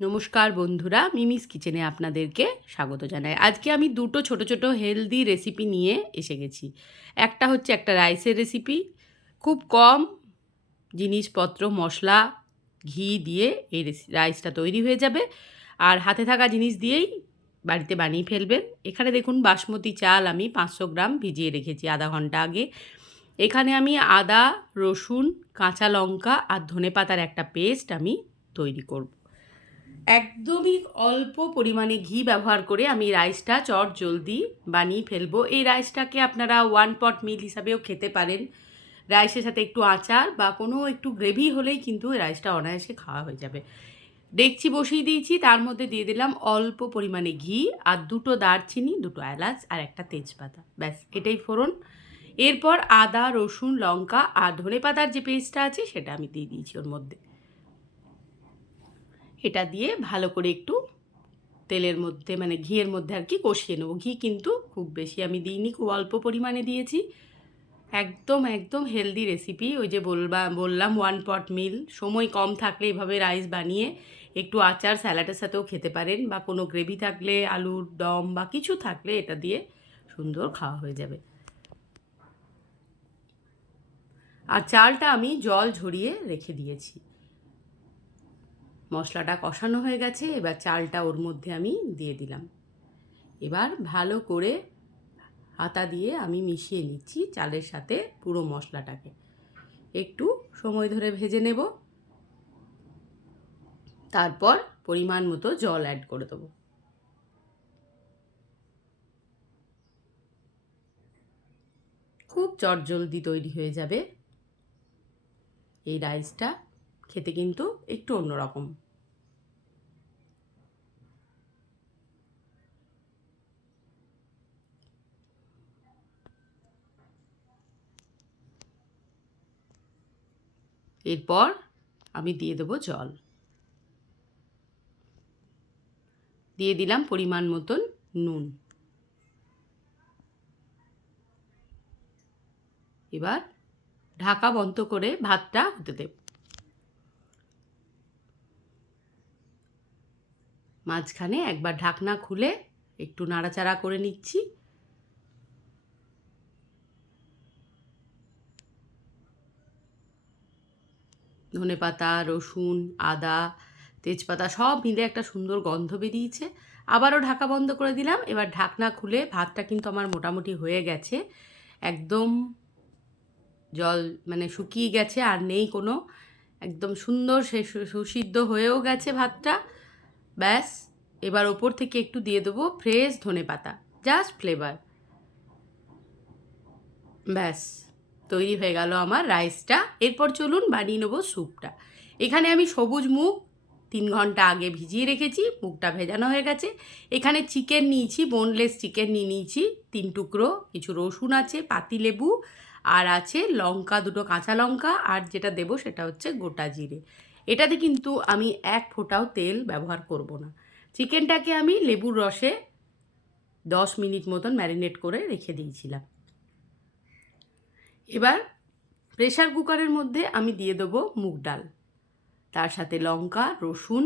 নমস্কার বন্ধুরা, মিমিস কিচেনে আপনাদেরকে স্বাগত জানাই। আজকে আমি দুটো ছোট ছোট হেলদি রেসিপি নিয়ে এসে গেছি। একটা হচ্ছে একটা রাইসের রেসিপি, খুব কম জিনিসপত্র, মশলা, ঘি দিয়ে এই রেসি, রাইসটা তৈরি হয়ে যাবে। আর হাতে থাকা জিনিস দিয়েই বাড়িতে বানিয়ে ফেলবেন। এখানে দেখুন, বাসমতি চাল আমি পাঁচশো গ্রাম ভিজিয়ে রেখেছি আধা ঘণ্টা আগে। এখানে আমি আদা, রসুন, কাঁচা লঙ্কা আর ধনে পাতার একটা পেস্ট আমি তৈরি করব। একদমই অল্প পরিমাণে ঘি ব্যবহার করে আমি রাইসটা চট জলদি বানিয়ে ফেলব। এই রাইসটাকে আপনারা ওয়ান পট মিল হিসাবেও খেতে পারেন। রাইসের সাথে একটু আচার বা কোনো একটু গ্রেভি হলেই কিন্তু রাইসটা অনায়াসে খাওয়া হয়ে যাবে। ডেকচি বসিয়ে দিয়েছি, তার মধ্যে দিয়ে দিলাম অল্প পরিমাণে ঘি আর দুটো দারচিনি, দুটো এলাচ আর একটা তেজপাতা। ব্যাস, এটাই ফোড়ন। এরপর আদা, রসুন, লঙ্কা আর ধনে পাতার যে পেস্টটা আছে সেটা আমি দিয়ে দিয়েছি ওর মধ্যে। এটা দিয়ে ভালো করে একটু তেলের মধ্যে মানে ঘিয়ের মধ্যে আর কি কষিয়ে নেব। ঘি কিন্তু খুব বেশি আমি দিইনি, খুব অল্প পরিমাণে দিয়েছি। একদম একদম হেলদি রেসিপি ওই যে বলবা, বললাম ওয়ান পট মিল সময় কম থাকলে এভাবে রাইস বানিয়ে একটু আচার স্যালাডের সাথেও খেতে পারেন বা কোনো গ্রেভি থাকলে, আলুর দম বা কিছু থাকলে এটা দিয়ে সুন্দর খাওয়া হয়ে যাবে। আর চালটা আমি জল ঝরিয়ে রেখে দিয়েছি। মশলাটা কষানো হয়ে গেছে, এবার চালটা ওর মধ্যে আমি দিয়ে দিলাম। এবার ভালো করে হাতা দিয়ে আমি মিশিয়ে নিচ্ছি চালের সাথে পুরো মশলাটাকে। একটু সময় ধরে ভেজে নেব। তারপর পরিমাণ মতো জল অ্যাড করে দেবো। খুব চটজলদি তৈরি হয়ে যাবে। এই রাইসটা খেতে কিন্তু একটু অন্যরকম। এরপর আমি দিয়ে দেবো জল। দিয়ে দিলাম পরিমাণ মতন নুন। এবার ঢাকা বন্ধ করে ভাতটা হতে দেব। মাঝখানে একবার ঢাকনা খুলে একটু নাড়াচাড়া করে নিচ্ছি। ধনে পাতা রসুন, আদা, তেজপাতা সব মিলে একটা সুন্দর গন্ধ বেরিয়েছে। আবারও ঢাকা বন্ধ করে দিলাম। এবার ঢাকনা খুলে ভাতটা কিন্তু আমার মোটামুটি হয়ে গেছে। একদম জল মানে শুকিয়ে গেছে, আর নেই কোনো। একদম সুন্দর সে সুসিদ্ধ হয়েও গেছে ভাতটা। ব্যাস, এবার ওপর থেকে একটু দিয়ে দেবো ফ্রেশ ধনে পাতা জাস্ট ফ্লেভার ব্যাস, তৈরি হয়ে গেল আমার রাইসটা এরপর চলুন বানিয়ে নেব স্যুপটা এখানে আমি সবুজ মুগ তিন ঘণ্টা আগে ভিজিয়ে রেখেছি, মুগটা ভেজানো হয়ে গেছে। এখানে চিকেন নিয়েছি বোনলেস চিকেন নিয়ে নিয়েছি, তিন টুকরো, কিছু রসুন আছে, পাতি লেবু, আর আছে লঙ্কা, দুটো কাঁচা লঙ্কা, আর যেটা দেবো সেটা হচ্ছে গোটা জিরে। এটাতে কিন্তু আমি এক ফোঁটাও তেল ব্যবহার করব না। চিকেনটাকে আমি লেবুর রসে দশ মিনিট মতন ম্যারিনেট করে রেখে দিয়েছিলাম। এবার প্রেশার কুকারের মধ্যে আমি দিয়ে দেবো মুগ ডাল। তার সাথে লঙ্কা, রসুন,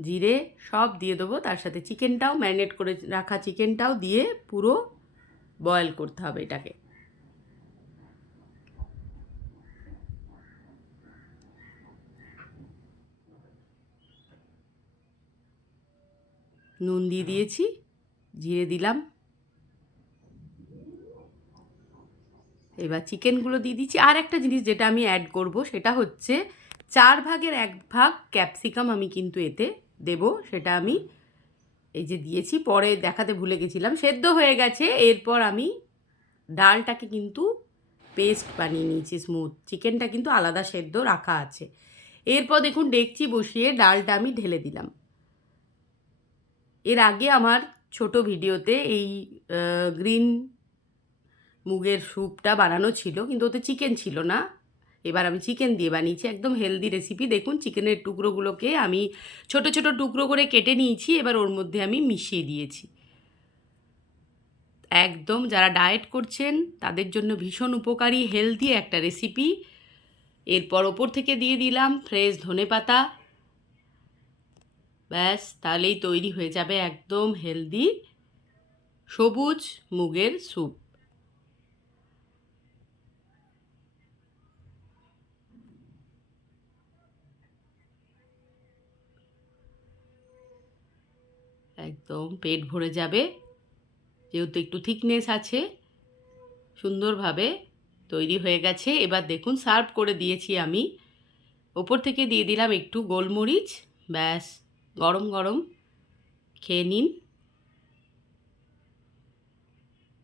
জিরে সব দিয়ে দেবো। তার সাথে চিকেনটাও ম্যারিনেট করে রাখা চিকেনটাও দিয়ে পুরো বয়েল করতে হবে এটাকে। নুন দিয়ে দিয়েছি, জিরে দিলাম। এবার চিকেনগুলো দিয়ে দিচ্ছি। আর একটা জিনিস যেটা আমি অ্যাড করব, সেটা হচ্ছে চার ভাগের এক ভাগ ক্যাপসিকাম আমি কিন্তু এতে দেব। সেটা আমি এই যে দিয়েছি, পরে দেখাতে ভুলে গেছিলাম, সেদ্ধ হয়ে গেছে। এরপর আমি ডালটাকে কিন্তু পেস্ট বানিয়ে নিয়েছি স্মুথ চিকেনটা কিন্তু আলাদা সেদ্ধ রাখা আছে। এরপর দেখুন, ডেকচি বসিয়ে ডালটা আমি ঢেলে দিলাম। এর আগে আমার ছোট ভিডিওতে এই গ্রিন মুগের স্যুপটা বানানো ছিল, কিন্তু ওতে চিকেন ছিল না। এবার আমি চিকেন দিয়ে বানিয়েছি, একদম হেলদি রেসিপি। দেখুন, চিকেনের টুকরোগুলোকে আমি ছোট ছোট টুকরো করে কেটে নিয়েছি, এবার ওর মধ্যে আমি মিশিয়ে দিয়েছি। একদম যারা ডায়েট করছেন, তাদের জন্য ভীষণ উপকারী, হেলদি একটা রেসিপি। এরপর ওপর থেকে দিয়ে দিলাম ফ্রেশ ধনে পাতা ব্যাস, তাহলেই তৈরি হয়ে যাবে একদম হেলদি সবুজ মুগের স্যুপ। একদম পেট ভরে যাবে, যেহেতু একটু থিকনেস আছে, সুন্দরভাবে তৈরি হয়ে গেছে। এবার দেখুন, সার্ভ করে দিয়েছি আমি। ওপর থেকে দিয়ে দিলাম একটু গোলমরিচ, ব্যাস। গরম গরম খেয়ে নিন।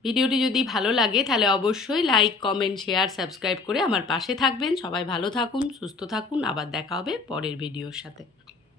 ভিডিওটি যদি ভালো লাগে তাহলে অবশ্যই লাইক, কমেন্ট, শেয়ার, সাবস্ক্রাইব করে আমার পাশে থাকবেন। সবাই ভালো থাকুন, সুস্থ থাকুন। আবার দেখা হবে পরের ভিডিওর সাথে।